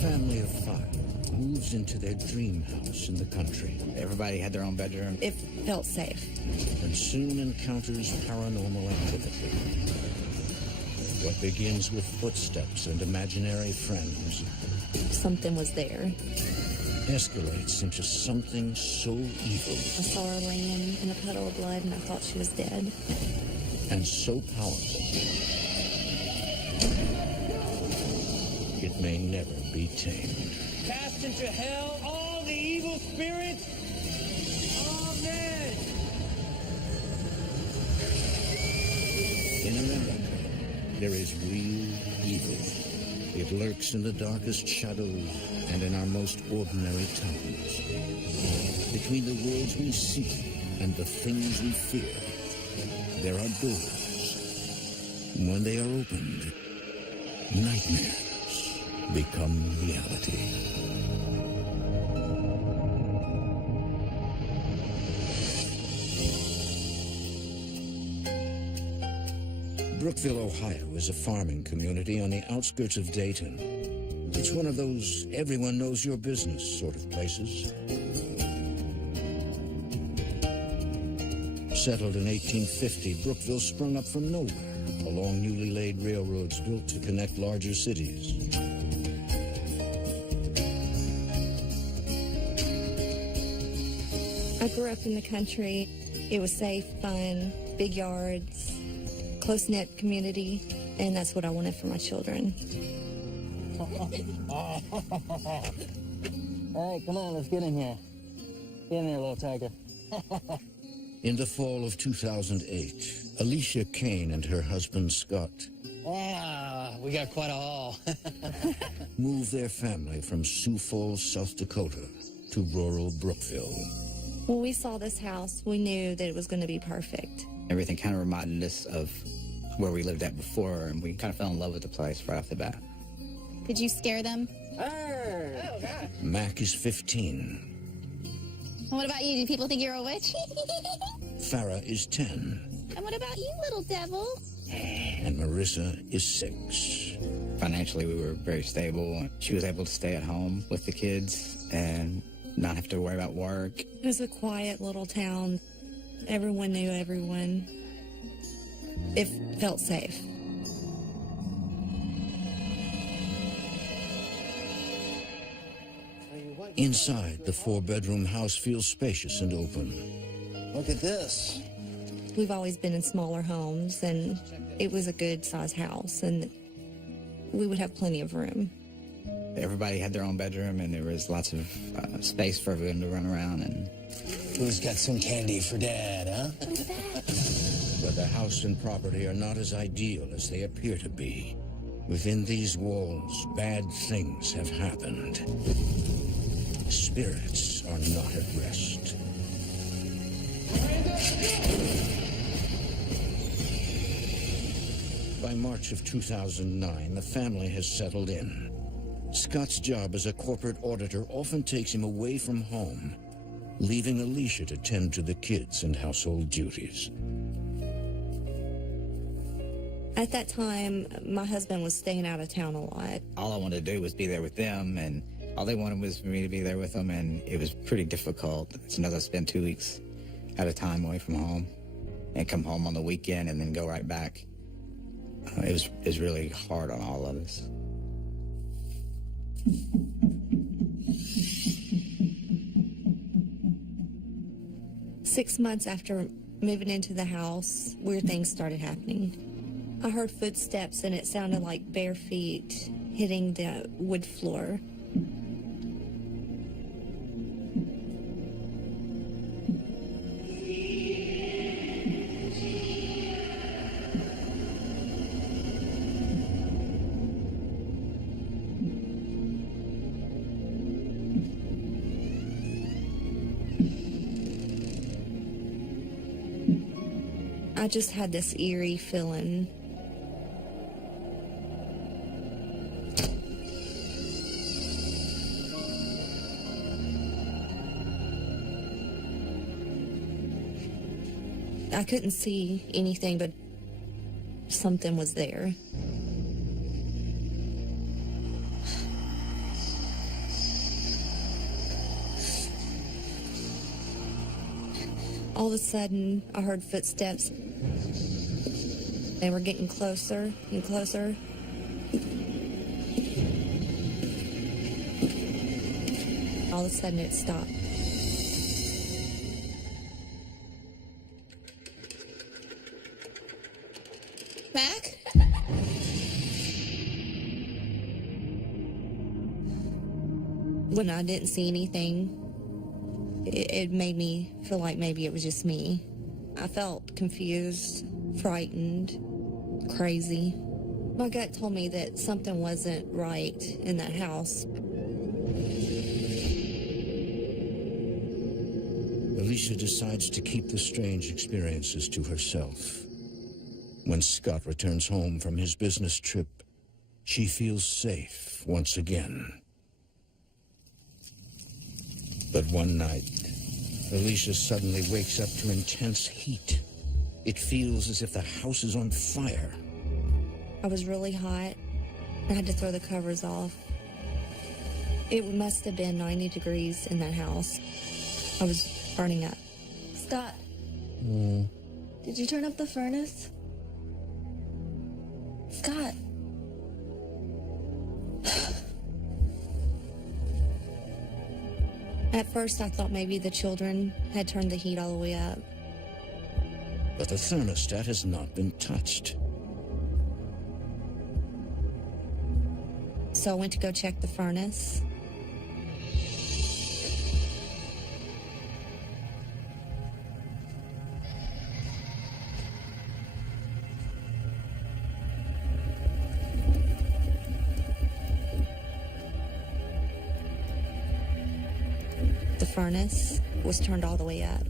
family of 5 moves into their dream house in the country. Everybody had their own bedroom. It felt safe. And soon encounters paranormal activity. What begins with footsteps and imaginary friends Something was there. escalates into something so evil I saw her laying in a puddle of blood and I thought she was dead. and so powerful it may never be tamed. Cast into hell all the evil spirits. Amen. In America, there is real evil. It lurks in the darkest shadows and in our most ordinary towns. Between the worlds we see and the things we fear, there are doors. When they are opened, nightmares become reality. Brookville, Ohio is a farming community on the outskirts of Dayton. It's one of those everyone knows your business sort of places. Settled in 1850, Brookville sprung up from nowhere along newly laid railroads built to connect larger cities. I grew up in the country. It was safe, fun, big yards, close-knit community, and that's what I wanted for my children. Hey, come on, let's get in here. Get in there, little tiger. In the fall of 2008, Alicia Cain and her husband Scott We got quite a haul. moved their family from Sioux Falls, South Dakota to rural Brookville. When we saw this house, we knew that it was going to be perfect. Everything kind of reminded us of where we lived at before, and we kind of fell in love with the place right off the bat. Did you scare them? Mac is 15. What about you? Do people think you're a witch? Farah is 10. And what about you, little devil? And Marissa is 6. Financially, we were very stable. She was able to stay at home with the kids and not have to worry about work. It was a quiet little town. Everyone knew everyone. It felt safe. Inside, the 4-bedroom house feels spacious and open. Look at this. We've always been in smaller homes, and it was a good-sized house, and we would have plenty of room. Everybody had their own bedroom, and there was lots of space for everyone to run around. And Who's got some candy for Dad, huh? But the house and property are not as ideal as they appear to be. Within these walls, bad things have happened. Spirits are not at rest. By March of 2009, the family has settled in. Scott's job as a corporate auditor often takes him away from home, leaving Alicia to tend to the kids and household duties. At that time, my husband was staying out of town a lot. all I wanted to do was be there with them, and all they wanted was for me to be there with them, and it was pretty difficult. Sometimes I spend 2 weeks at a time away from home and come home on the weekend and then go right back. It was really hard on all of us. Six months after moving into the house, weird things started happening. I heard footsteps, and it sounded like bare feet hitting the wood floor. I just had this eerie feeling. I couldn't see anything, but something was there. All of a sudden, I heard footsteps. They were getting closer and closer. All of a sudden, it stopped. Mac? When I didn't see anything, it made me feel like maybe it was just me. I felt confused, frightened, crazy. My gut told me that something wasn't right in that house. Alicia decides to keep the strange experiences to herself. When Scott returns home from his business trip, she feels safe once again. But one night, Alicia suddenly wakes up to intense heat. It feels as if the house is on fire. I was really hot. I had to throw the covers off. It must have been 90 degrees in that house. I was burning up. Scott, did you turn up the furnace? Scott. At first, I thought maybe the children had turned the heat all the way up. But the thermostat has not been touched. So I went to go check the furnace. The furnace was turned all the way up.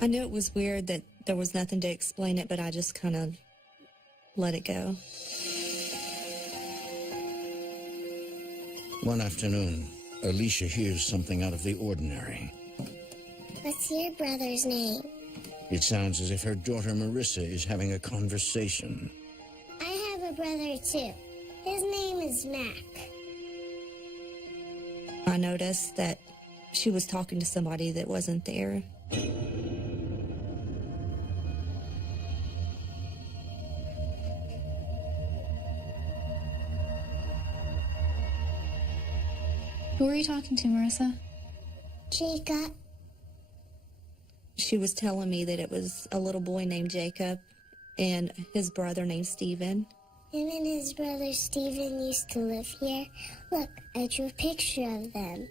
I knew it was weird that there was nothing to explain it, but I just kind of let it go. One afternoon, Alicia hears something out of the ordinary. What's your brother's name? It sounds as if her daughter Marissa is having a conversation. I have a brother too. His name is Mac. I noticed that she was talking to somebody that wasn't there. Who are you talking to, Marissa? Jacob. She was telling me that it was a little boy named Jacob and his brother named Stephen. Him and his brother Stephen used to live here. Look, I drew a picture of them.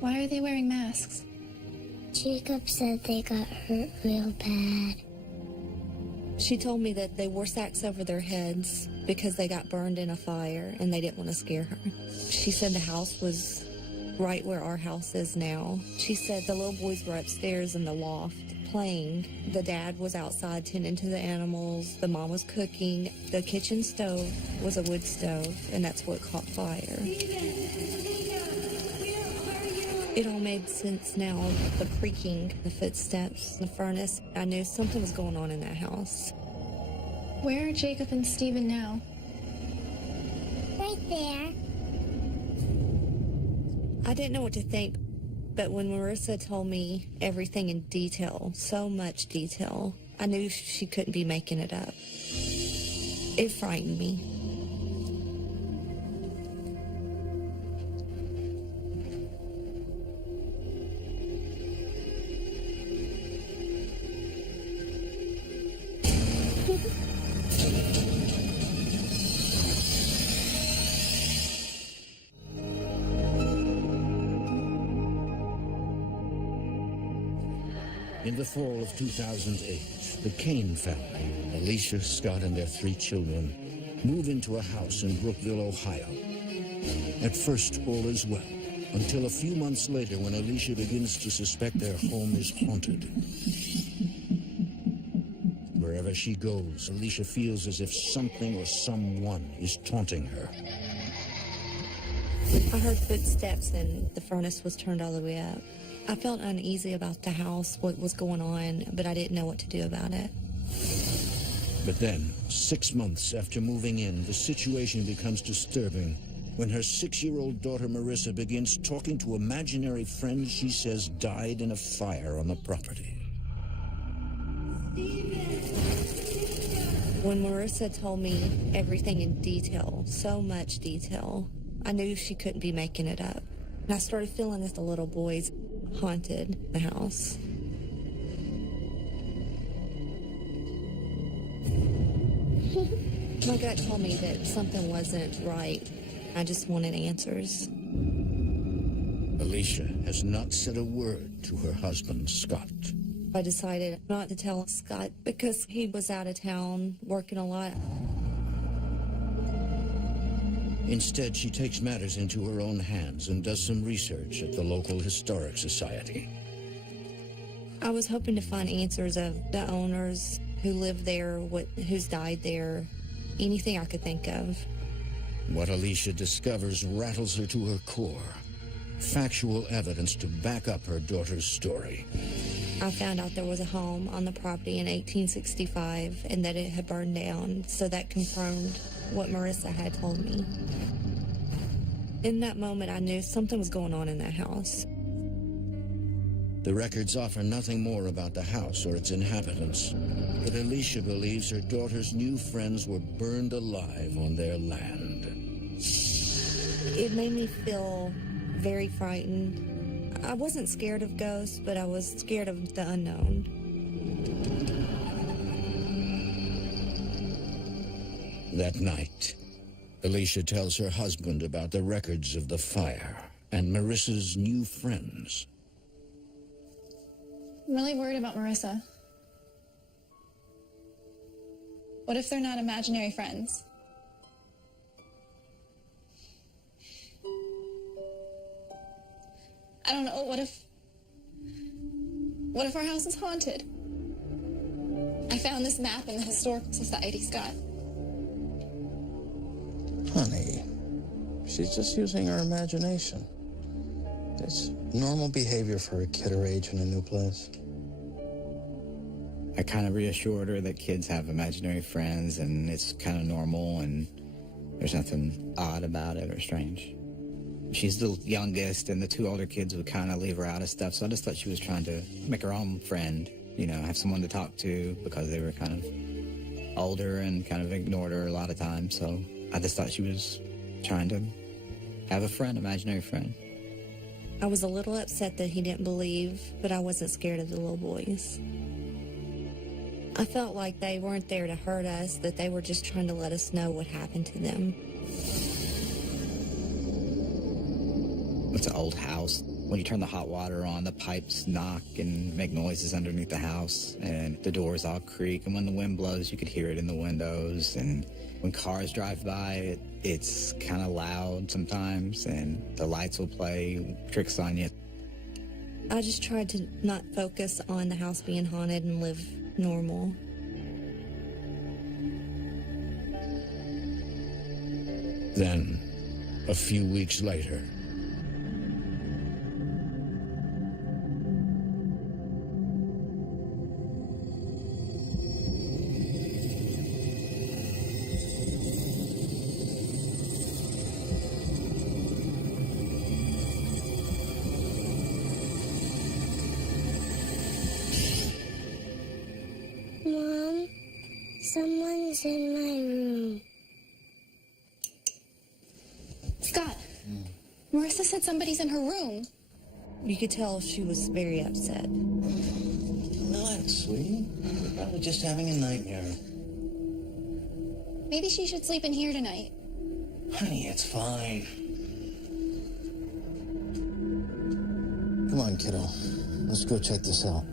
Why are they wearing masks? Jacob said they got hurt real bad. She told me that they wore sacks over their heads because they got burned in a fire and they didn't want to scare her. She said the house was right where our house is now. She said the little boys were upstairs in the loft playing. The dad was outside tending to the animals. The mom was cooking. The kitchen stove was a wood stove, and that's what caught fire. It all made sense now, the creaking, the footsteps, the furnace. I knew something was going on in that house. Where are Jacob and Stephen now? Right there. I didn't know what to think, but when Marissa told me everything in detail, so much detail, I knew she couldn't be making it up. It frightened me. In the fall of 2008, the Cain family, Alicia, Scott, and their 3 children, move into a house in Brookville, Ohio. At first, all is well, until a few months later when Alicia begins to suspect their home is haunted. Wherever she goes, Alicia feels as if something or someone is taunting her. I heard footsteps and the furnace was turned all the way up. I felt uneasy about the house, what was going on, but I didn't know what to do about it. But then, 6 months after moving in, the situation becomes disturbing when her 6-year-old daughter Marissa begins talking to imaginary friends she says died in a fire on the property. When Marissa told me everything in detail, so much detail, I knew she couldn't be making it up. And I started feeling that the little boys haunted the house. My gut told me that something wasn't right. I just wanted answers. Alicia has not said a word to her husband, Scott. I decided not to tell Scott because he was out of town working a lot. Instead, she takes matters into her own hands and does some research at the local historic society. I was hoping to find answers of the owners, who lived there, who's died there, anything I could think of. What Alicia discovers rattles her to her core. Factual evidence to back up her daughter's story. I found out there was a home on the property in 1865 and that it had burned down, so that confirmed what Marissa had told me. In that moment, I knew something was going on in that house. The records offer nothing more about the house or its inhabitants, but Alicia believes her daughter's new friends were burned alive on their land. It made me feel very frightened. I wasn't scared of ghosts, but I was scared of the unknown. That night, Alicia tells her husband about the records of the fire and Marissa's new friends. I'm really worried about Marissa. What if they're not imaginary friends? I don't know, what if our house is haunted? I found this map in the Historical Society, Scott. Honey, she's just using her imagination. It's normal behavior for a kid her age in a new place. I kind of reassured her that kids have imaginary friends and it's kind of normal and there's nothing odd about it or strange. She's the youngest and the two older kids would kind of leave her out of stuff, so I just thought she was trying to make her own friend, you know, have someone to talk to because they were kind of older and kind of ignored her a lot of times, so I just thought she was trying to have a friend, imaginary friend. I was a little upset that he didn't believe, but I wasn't scared of the little boys. I felt like they weren't there to hurt us, that they were just trying to let us know what happened to them. It's an old house. When you turn the hot water on, the pipes knock and make noises underneath the house, and the doors all creak, and when the wind blows, you could hear it in the windows, and when cars drive by, it's kind of loud sometimes, and the lights will play tricks on you. I just tried to not focus on the house being haunted and live normal. Then, a few weeks later, Mom, someone's in my room. Scott, Marissa said somebody's in her room. You could tell she was very upset. Relax, sweetie. You're probably just having a nightmare. Maybe she should sleep in here tonight. Honey, it's fine. Come on, kiddo. Let's go check this out.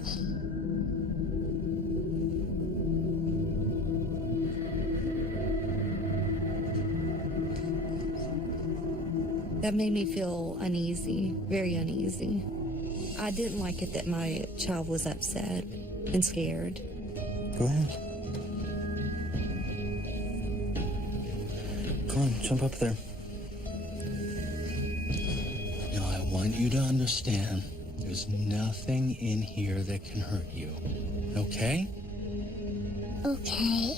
That made me feel uneasy, very uneasy. I didn't like it that my child was upset and scared. Go ahead. Come on, jump up there. Now, I want you to understand there's nothing in here that can hurt you. Okay? Okay.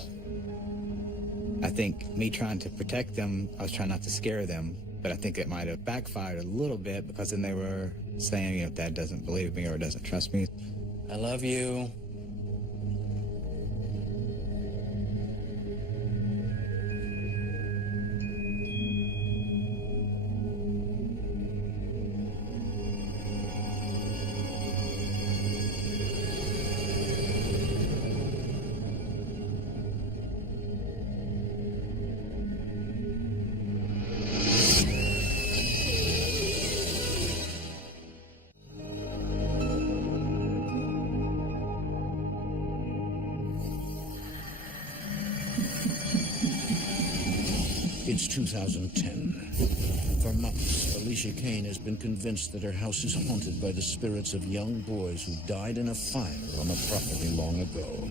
I think me trying to protect them, I was trying not to scare them, but I think it might have backfired a little bit because then they were saying, you know, Dad doesn't believe me or doesn't trust me. I love you. It's 2010. For months, Alicia Cain has been convinced that her house is haunted by the spirits of young boys who died in a fire on the property long ago.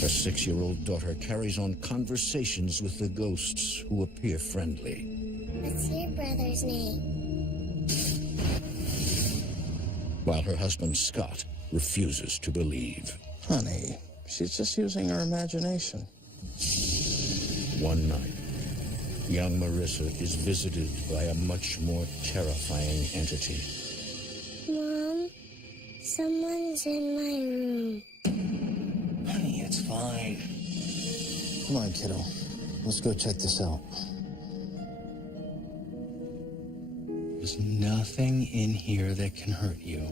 Her 6-year-old daughter carries on conversations with the ghosts who appear friendly. What's your brother's name? While her husband, Scott, refuses to believe. Honey, she's just using her imagination. One night, young Marissa is visited by a much more terrifying entity. Mom, someone's in my room. Honey, it's fine. Come on, kiddo. Let's go check this out. There's nothing in here that can hurt you.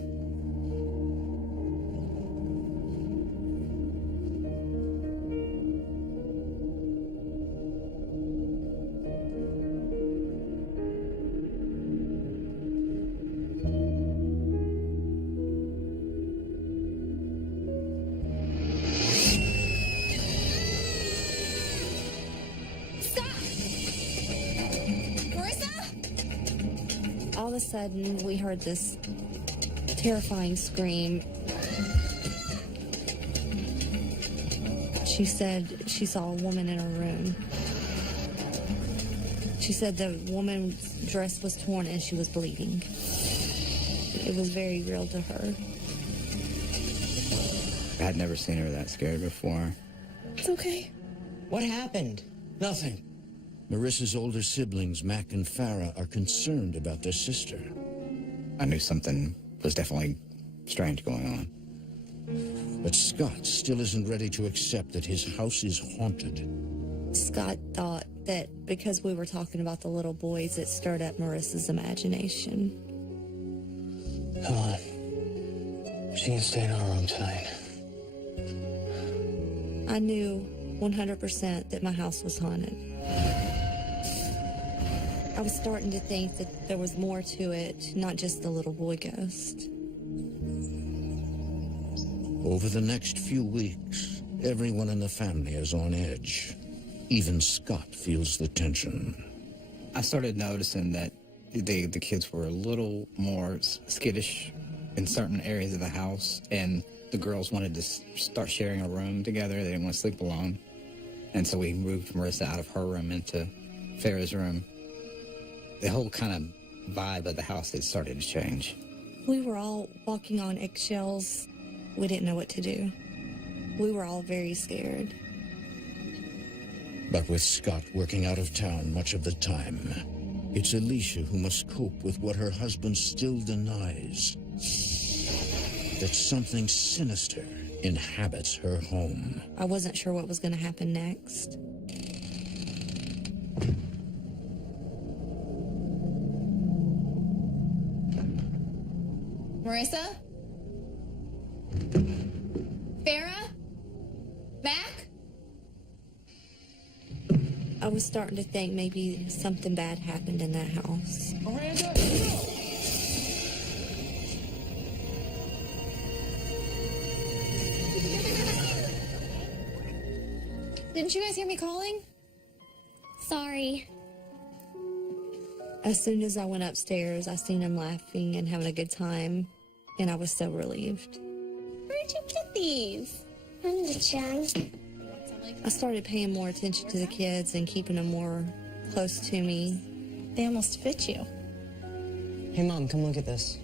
All of a sudden, we heard this terrifying scream. She said she saw a woman in her room. She said the woman's dress was torn and she was bleeding. It was very real to her. I had never seen her that scared before. It's okay. What happened? Nothing. Marissa's older siblings, Mac and Farah, are concerned about their sister. I knew something was definitely strange going on. But Scott still isn't ready to accept that his house is haunted. Scott thought that because we were talking about the little boys, it stirred up Marissa's imagination. Come on. She can stay in our room tonight. I knew 100% that my house was haunted. I was starting to think that there was more to it, not just the little boy ghost. Over the next few weeks, everyone in the family is on edge. Even Scott feels the tension. I started noticing that the kids were a little more skittish in certain areas of the house, and the girls wanted to start sharing a room together. They didn't want to sleep alone. And so we moved Marissa out of her room into Farah's room. The whole kind of vibe of the house had started to change. We were all walking on eggshells. We didn't know what to do. We were all very scared. But with Scott working out of town much of the time, it's Alicia who must cope with what her husband still denies. That something sinister inhabits her home. I wasn't sure what was going to happen next. Marissa? Farah? Mac? I was starting to think maybe something bad happened in that house. Miranda! Didn't you guys hear me calling? Sorry. As soon as I went upstairs, I seen him laughing and having a good time, and I was so relieved. Where'd you get these? I'm the junk. They don't sound like I started paying more attention to the kids and keeping them more close to me. They almost fit you. Hey, Mom, come look at this.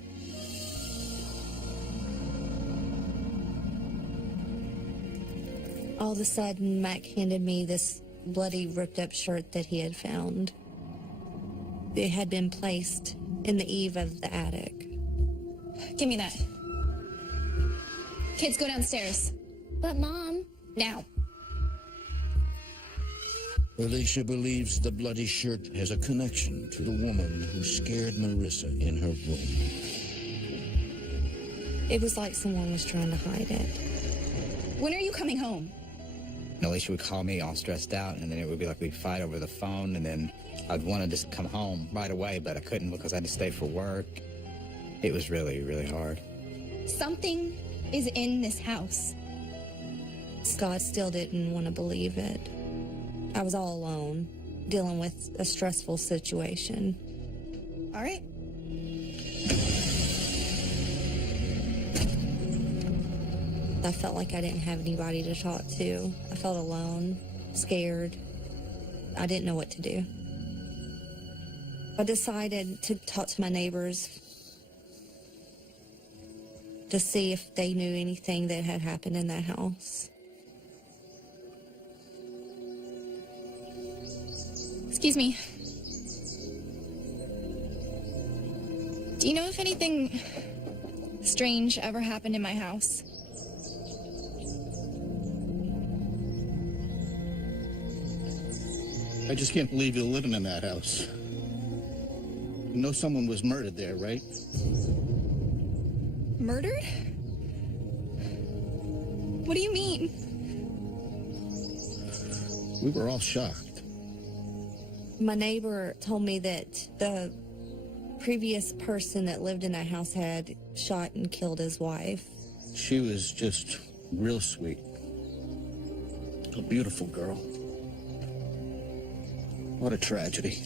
All of a sudden, Mac handed me this bloody, ripped-up shirt that he had found. It had been placed in the eave of the attic. Give me that. Kids, go downstairs. But, Mom, Now. Alicia believes the bloody shirt has a connection to the woman who scared Marissa in her room. It was like someone was trying to hide it. When are you coming home? And Alicia would call me all stressed out, and then it would be like we'd fight over the phone, and then I'd want to just come home right away, but I couldn't because I had to stay for work. It was really, really hard. Something is in this house. Scott still didn't want to believe it. I was all alone, dealing with a stressful situation. All right. I felt like I didn't have anybody to talk to. I felt alone, scared. I didn't know what to do. I decided to talk to my neighbors to see if they knew anything that had happened in that house. Excuse me. Do you know if anything strange ever happened in my house? I just can't believe you're living in that house. You know someone was murdered there, right? Murdered? What do you mean? We were all shocked. My neighbor told me that the previous person that lived in that house had shot and killed his wife. She was just real sweet. A beautiful girl. What a tragedy.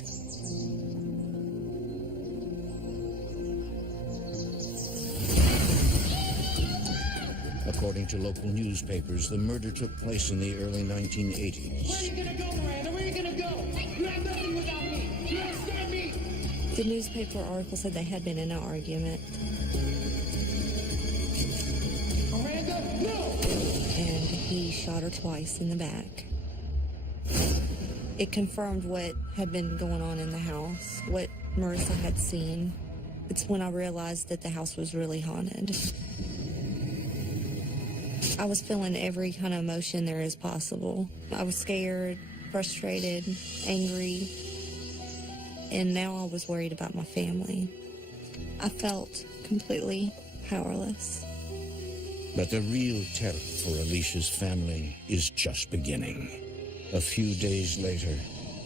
According to local newspapers, the murder took place in the early 1980s. Where are you gonna go, Miranda? Where are you gonna go? You have nothing without me. You understand me? The newspaper article said they had been in an argument. Miranda, no! And he shot her twice in the back. It confirmed what had been going on in the house, what Marissa had seen. It's when I realized that the house was really haunted. I was feeling every kind of emotion there is possible. I was scared, frustrated, angry, and now I was worried about my family. I felt completely powerless. But the real terror for Alicia's family is just beginning. A few days later,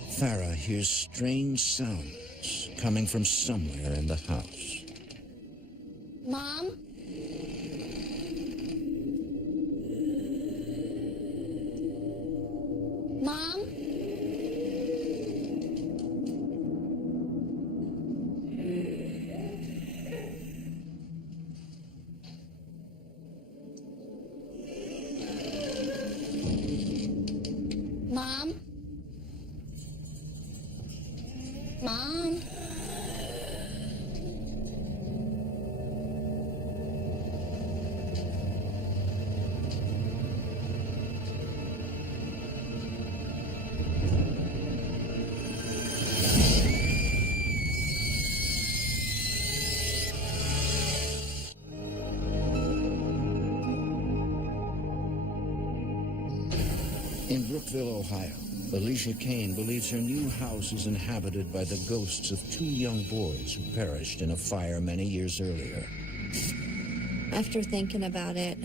Farah hears strange sounds coming from somewhere in the house. Mom? Mom? Mom? Mom? In Brookville, Ohio, Alicia Cain believes her new house is inhabited by the ghosts of two young boys who perished in a fire many years earlier. After thinking about it,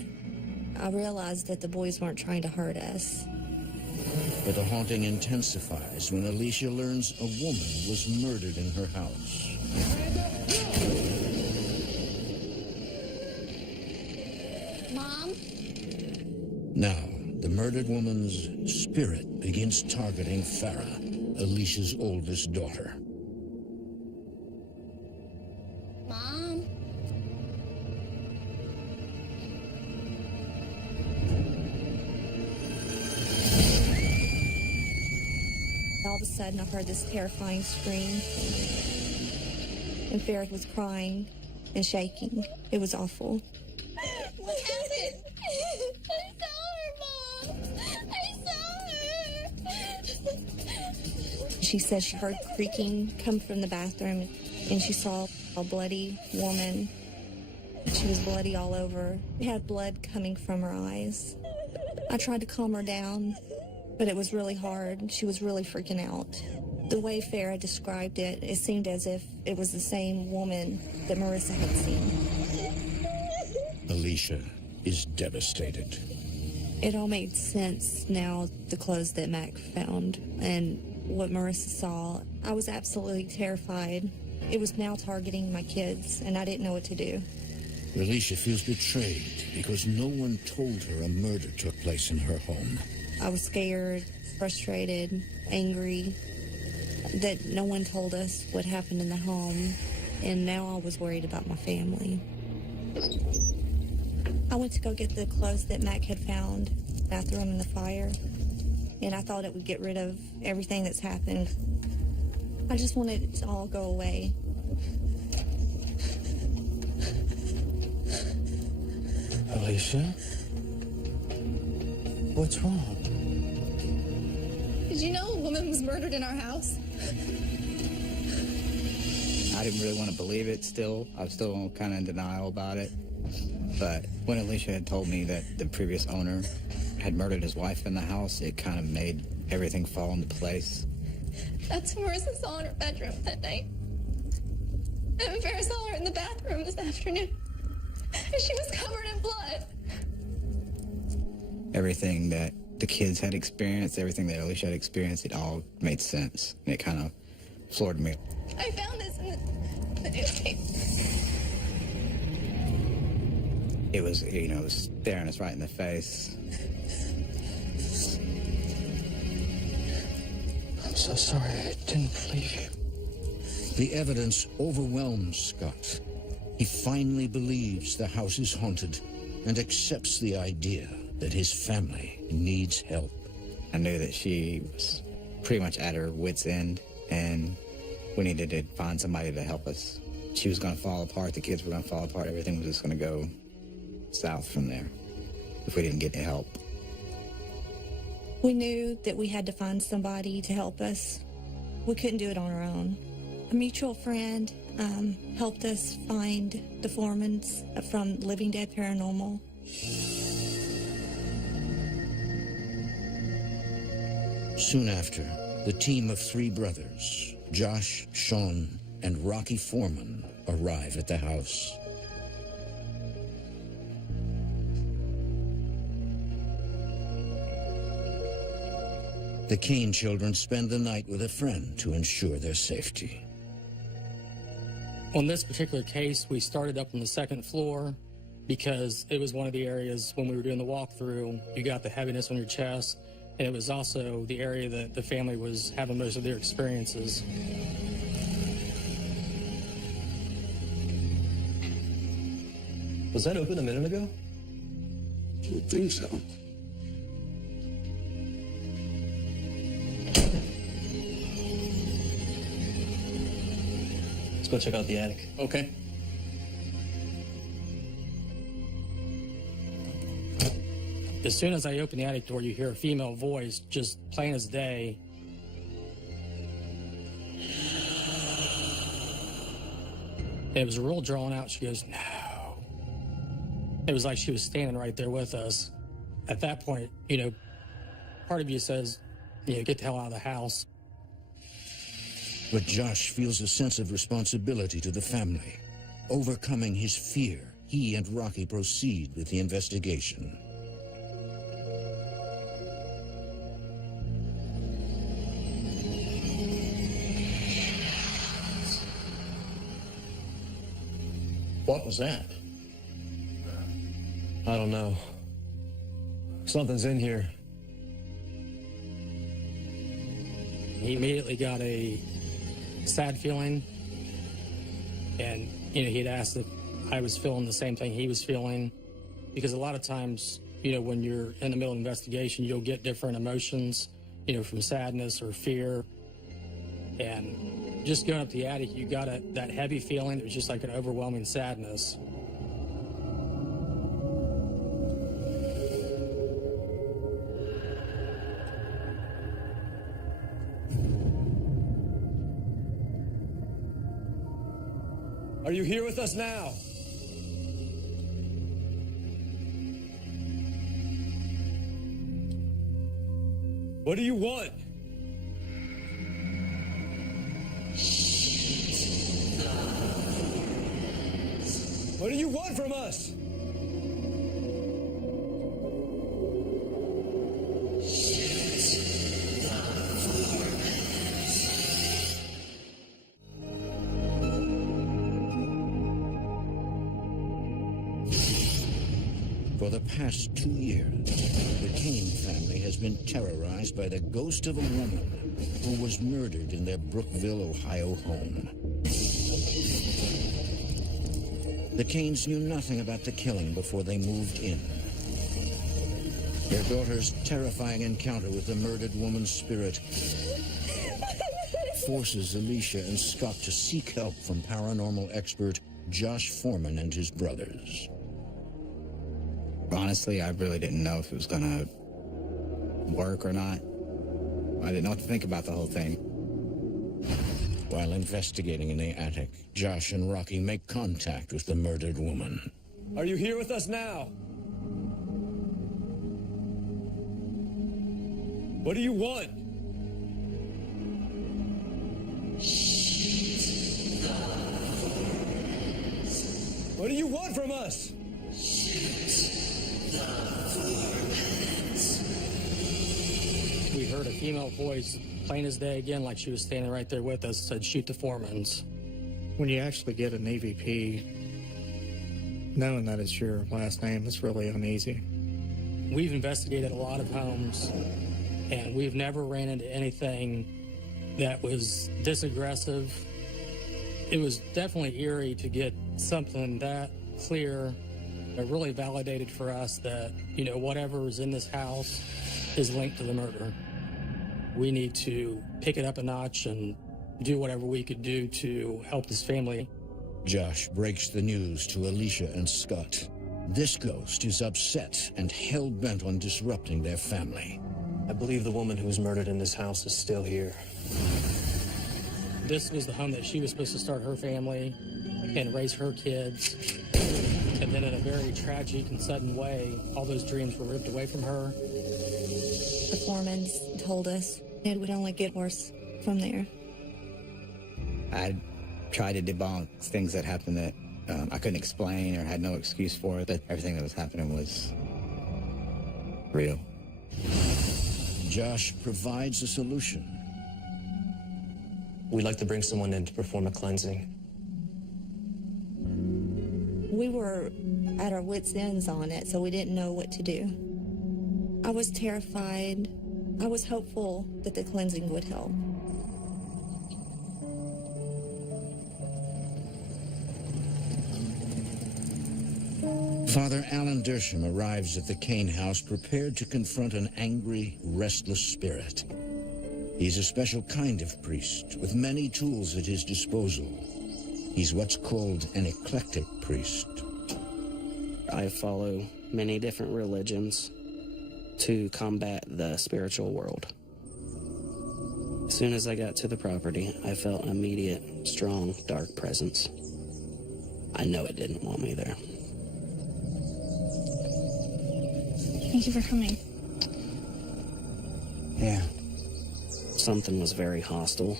I realized that the boys weren't trying to hurt us. But the haunting intensifies when Alicia learns a woman was murdered in her house. Mom? Now, the murdered woman's spirit begins targeting Farah, Alicia's oldest daughter. Mom? a sudden, I heard this terrifying scream. And Farrah was crying and shaking. It was awful. What happened? I saw her, Mom. I saw her. She said she heard creaking come from the bathroom, and she saw a bloody woman. She was bloody all over. She had blood coming from her eyes. I tried to calm her down, but it was really hard. She was really freaking out. The way Farrah described it, it seemed as if it was the same woman that Marissa had seen. Alicia is devastated. It all made sense now, the clothes that Mac found and what Marissa saw. I was absolutely terrified. It was now targeting my kids, and I didn't know what to do. Alicia feels betrayed because no one told her a murder took place in her home. I was scared, frustrated, angry that no one told us what happened in the home, and now I was worried about my family. I went to go get the clothes that Mac had found, bathroom in the fire, and I thought it would get rid of everything that's happened. I just wanted it to all go away. Alicia? What's wrong? Did you know a woman was murdered in our house? I didn't really want to believe it still. I was still kind of in denial about it. But when Alicia had told me that the previous owner had murdered his wife in the house, it kind of made everything fall into place. That's who Marissa saw in her bedroom that night. And Farrah saw her in the bathroom this afternoon. And she was covered in blood. Everything that the kids had experienced, everything that Alicia had experienced, it all made sense. And it kind of floored me. I found this in the newspaper. It was, it was staring us right in the face. I'm so sorry. I didn't believe you. The evidence overwhelms Scott. He finally believes the house is haunted and accepts the idea that his family needs help. I knew that she was pretty much at her wit's end, and we needed to find somebody to help us. She was going to fall apart, the kids were going to fall apart, everything was just going to go south from there if we didn't get any help. We knew that we had to find somebody to help us. We couldn't do it on our own. A mutual friend helped us find the Foremans from Living Dead Paranormal. Soon after, the team of 3 brothers, Josh, Sean, and Rocky Foreman, arrive at the house. The Cain children spend the night with a friend to ensure their safety. On this particular case, we started up on the 2nd floor because it was one of the areas when we were doing the walkthrough, you got the heaviness on your chest, and it was also the area that the family was having most of their experiences. Was that open a minute ago? I don't think so. Let's go check out the attic. Okay. As soon as I open the attic door, you hear a female voice, just plain as day. And it was real drawn out. She goes, "No." It was like she was standing right there with us. At that point, part of you says, get the hell out of the house. But Josh feels a sense of responsibility to the family. Overcoming his fear, he and Rocky proceed with the investigation. What was that? I don't know. Something's in here. He immediately got a sad feeling, and he'd asked if I was feeling the same thing he was feeling, because a lot of times when you're in the middle of an investigation, you'll get different emotions, from sadness or fear, And just going up the attic, you got that heavy feeling. It was just like an overwhelming sadness. Are you here with us now? What do you want? What do you want from us? For the past 2 years, the Cain family has been terrorized by the ghost of a woman who was murdered in their Brookville, Ohio home. The Cains knew nothing about the killing before they moved in. Their daughter's terrifying encounter with the murdered woman's spirit forces Alicia and Scott to seek help from paranormal expert Josh Foreman and his brothers. Honestly, I really didn't know if it was gonna work or not. I didn't know what to think about the whole thing. While investigating in the attic, Josh and Rocky make contact with the murdered woman. Are you here with us now? What do you want? What do you want from us? We heard a female voice, plain as day again, like she was standing right there with us, said, "Shoot the Foremans." When you actually get an EVP, knowing that it's your last name, it's really uneasy. We've investigated a lot of homes, and we've never ran into anything that was this aggressive. It was definitely eerie to get something that clear. It really validated for us that, whatever is in this house is linked to the murder. We need to pick it up a notch and do whatever we could do to help this family. Josh breaks the news to Alicia and Scott. This ghost is upset and hell-bent on disrupting their family. I believe the woman who was murdered in this house is still here. This was the home that she was supposed to start her family and raise her kids. And then in a very tragic and sudden way, all those dreams were ripped away from her. The Foremans told us it would only get worse from there. I tried to debunk things that happened that I couldn't explain or had no excuse for, but everything that was happening was real. Josh provides a solution. We'd like to bring someone in to perform a cleansing. We were at our wits' ends on it, so we didn't know what to do. I was terrified. I was hopeful that the cleansing would help. Father Alan Dersham arrives at the Cain house prepared to confront an angry, restless spirit. He's a special kind of priest with many tools at his disposal. He's what's called an eclectic priest. I follow many different religions to combat the spiritual world. As soon as I got to the property, I felt an immediate, strong, dark presence. I know it didn't want me there. Thank you for coming. Yeah. Something was very hostile.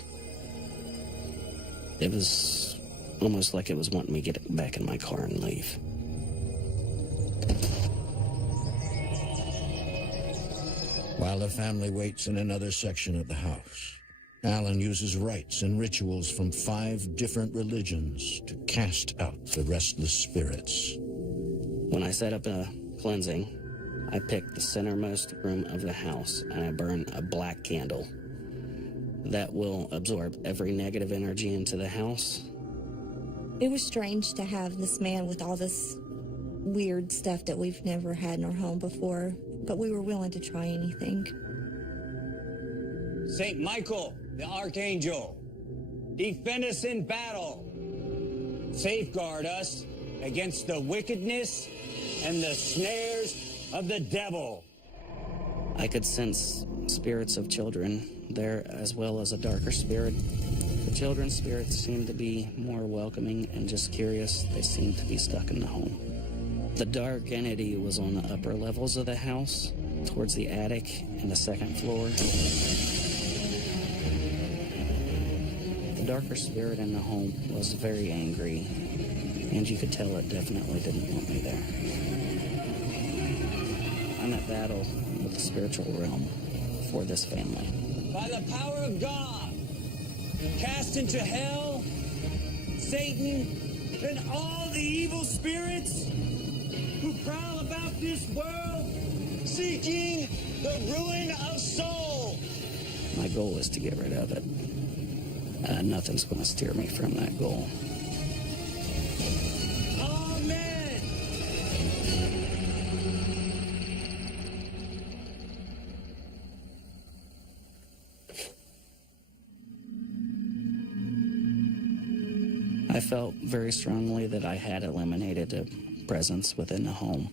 It was almost like it was wanting me to get back in my car and leave. While the family waits in another section of the house, Alan uses rites and rituals from 5 different religions to cast out the restless spirits. When I set up a cleansing, I picked the centermost room of the house and I burn a black candle that will absorb every negative energy into the house. It was strange to have this man with all this weird stuff that we've never had in our home before, but we were willing to try anything. Saint Michael, the Archangel, defend us in battle, safeguard us against the wickedness and the snares of the devil. I could sense spirits of children there, as well as a darker spirit. The children's spirits seemed to be more welcoming and just curious. They seemed to be stuck in the home. The dark entity was on the upper levels of the house, towards the attic and the second floor. The darker spirit in the home was very angry, and you could tell it definitely didn't want me there. I'm at battle with the spiritual realm for this family. By the power of God, cast into hell Satan and all the evil spirits who prowl about this world seeking the ruin of souls. My goal is to get rid of it. Nothing's going to steer me from that goal. Amen. I felt very strongly that I had eliminated a presence within the home.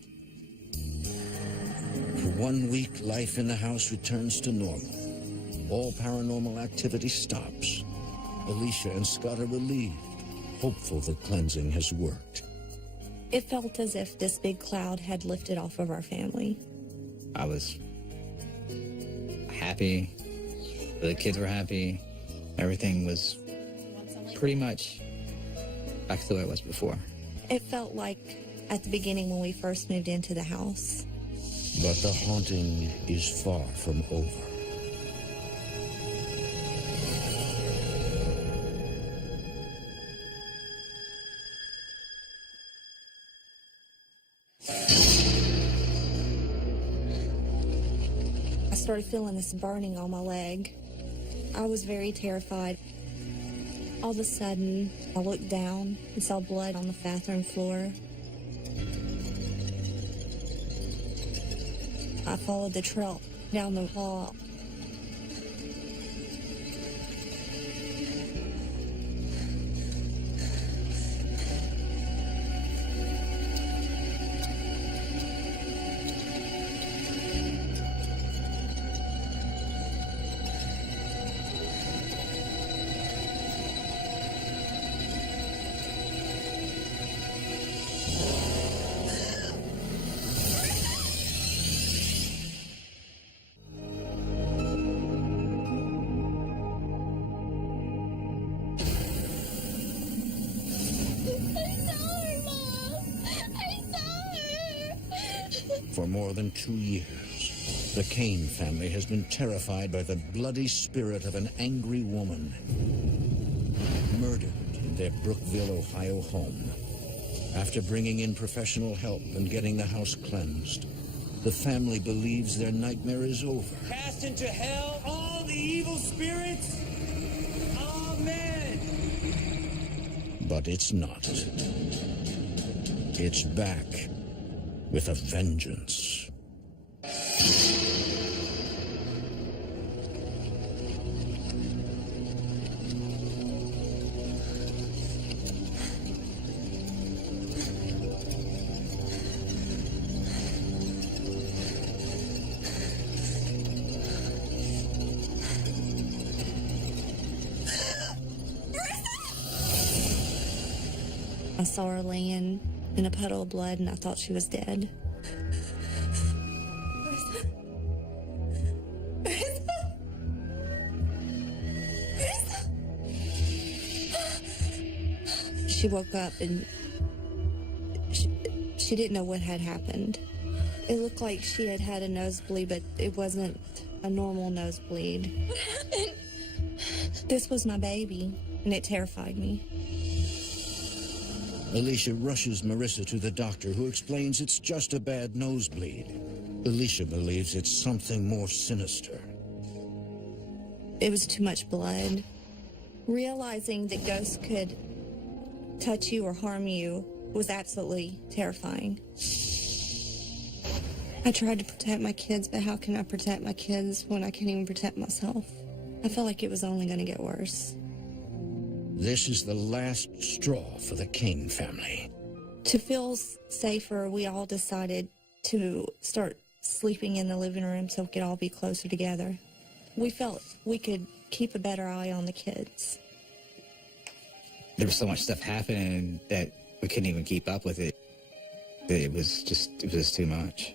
For 1 week, life in the house returns to normal. All paranormal activity stops. Alicia and Scott are relieved, hopeful the cleansing has worked. It felt as if this big cloud had lifted off of our family. I was happy. The kids were happy. Everything was pretty much back to the way it was before. It felt like at the beginning when we first moved into the house. But the haunting is far from over. I started feeling this burning on my leg. I was very terrified. All of a sudden, I looked down and saw blood on the bathroom floor. I followed the trail down the hall. For more than 2 years, the Cain family has been terrified by the bloody spirit of an angry woman murdered in their Brookville, Ohio home. After bringing in professional help and getting the house cleansed, the family believes their nightmare is over. Cast into hell all the evil spirits. Amen. But it's not. It's back with a vengeance. I saw her laying in a puddle of blood, and I thought she was dead. She woke up and she didn't know what had happened. It looked like she had had a nosebleed, but it wasn't a normal nosebleed. What happened? This was my baby, and it terrified me. Alicia rushes Marissa to the doctor, who explains it's just a bad nosebleed. Alicia believes it's something more sinister. It was too much blood. Realizing that ghosts could touch you or harm you was absolutely terrifying. I tried to protect my kids, but how can I protect my kids when I can't even protect myself? I felt like it was only going to get worse. This is the last straw for the Cain family. To feel safer, we all decided to start sleeping in the living room so we could all be closer together. We felt we could keep a better eye on the kids. There was so much stuff happening that we couldn't even keep up with it. It was just too much.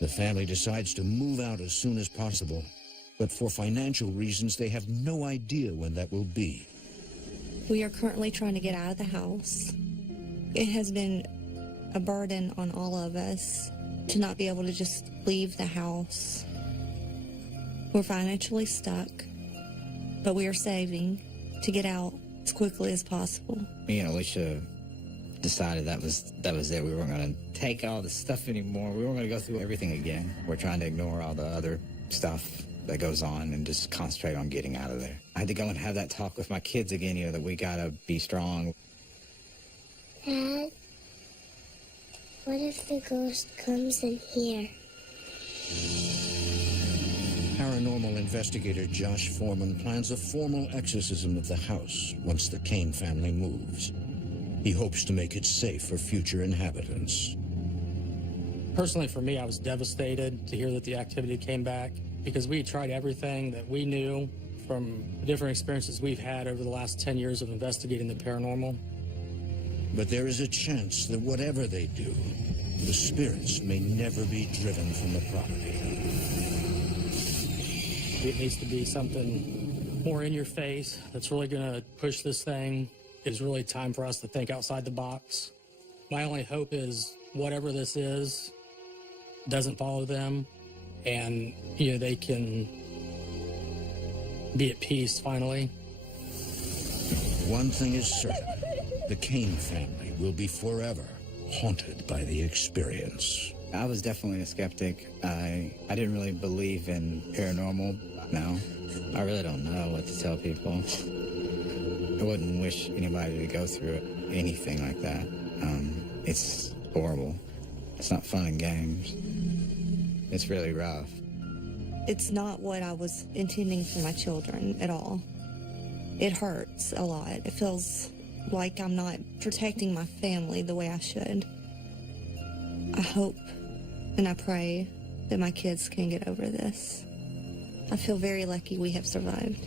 The family decides to move out as soon as possible, but for financial reasons, they have no idea when that will be. We are currently trying to get out of the house. It has been a burden on all of us to not be able to just leave the house. We're financially stuck, but we are saving to get out as quickly as possible. Me and Alicia decided that was it. We weren't going to take all the stuff anymore. We weren't going to go through everything again. We're trying to ignore all the other stuff that goes on and just concentrate on getting out of there. I had to go and have that talk with my kids again, that we got to be strong. Dad, what if the ghost comes in here? Paranormal investigator Josh Foreman plans a formal exorcism of the house once the Cain family moves. He hopes to make it safe for future inhabitants. Personally, for me, I was devastated to hear that the activity came back because we tried everything that we knew from the different experiences we've had over the last 10 years of investigating the paranormal. But there is a chance that whatever they do, the spirits may never be driven from the property. It needs to be something more in your face that's really going to push this thing. It's really time for us to think outside the box. My only hope is whatever this is doesn't follow them, and they can be at peace finally. One thing is certain, the Cain family will be forever haunted by the experience. I was definitely a skeptic. I didn't really believe in paranormal. No, I really don't know what to tell people. I wouldn't wish anybody to go through anything like that. It's horrible. It's not fun and games. It's really rough. It's not what I was intending for my children at all. It hurts a lot. It feels like I'm not protecting my family the way I should. I hope and I pray that my kids can get over this. I feel very lucky we have survived.